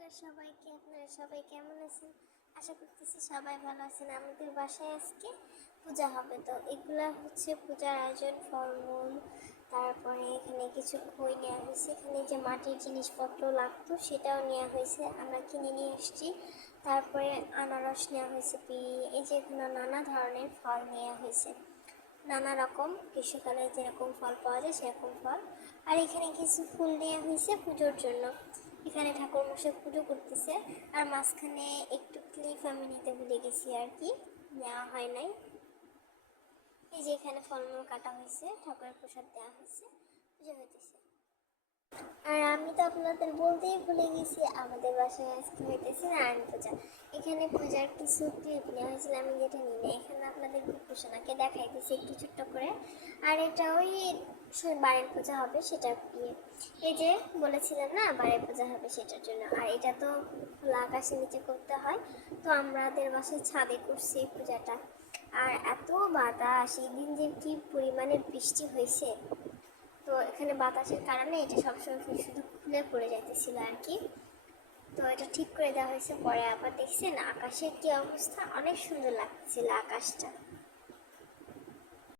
নমস্কার সবাইকে। আপনারা সবাই কেমন আছেন? আশা করতেছি সবাই ভালো আছেন। আমাদের বাসায় আজকে পূজা হবে, তো এগুলা হচ্ছে পূজার আয়োজন, ফলমূল, তারপরে এখানে কিছু খই নেওয়া হয়েছে, এখানে যে মাটির জিনিসপত্র লাগতো সেটাও নেওয়া হয়েছে, আমরা কিনে নিয়ে এসেছি। তারপরে আনারস নেওয়া হয়েছে, এই যে এখানে নানা ধরনের ফল নেওয়া হয়েছে, নানা রকম গ্রীষ্মকালে যেরকম ফল পাওয়া যায় সেরকম ফল। আর এখানে কিছু ফুল নেওয়া হয়েছে পুজোর জন্য। এখানে ঠাকুর মশাই পুজো করতেছে, আর মাঝখানে একটু ক্লিপ আমি নিতে ভুলে গেছি আর কি, নেওয়া হয় নাই। এই যে এখানে ফলমূল কাটা হয়েছে, ঠাকুরের প্রসাদ দেওয়া হয়েছে, পুজো হইতেছে। আর আমি তো আপনাদের বলতেই ভুলে গেছি, আমাদের বাসায় আজকে হইতেছে নারায়ণ পূজা। এখানে পূজার কিছু ক্লিপ নেওয়া হয়েছিল, আমি যেটা নিই না, এখানে আপনাদের ঘোষণাকে দেখাই দিয়েছি একটু ছোট্ট করে। আর এটা ওই বাড়ির পূজা হবে সেটার এই যে বলেছিলাম না বাড়ির পূজা হবে সেটার জন্য। আর এটা তো খোলা আকাশের নিচে করতে হয়, তো আমাদের বাসায় ছাদে করছি এই পূজাটা। আর এত বাতাস, এই দিন যে কি পরিমাণে বৃষ্টি হয়েছে, তো এখানে বাতাসের কারণে এটা সবসময় শুধু খুলে পড়ে যাইতেছিল আর কি। তো এটা ঠিক করে দেওয়া হয়েছে পরে। আবার দেখছেন আকাশের কি অবস্থা, অনেক সুন্দর লাগছিল আকাশটা।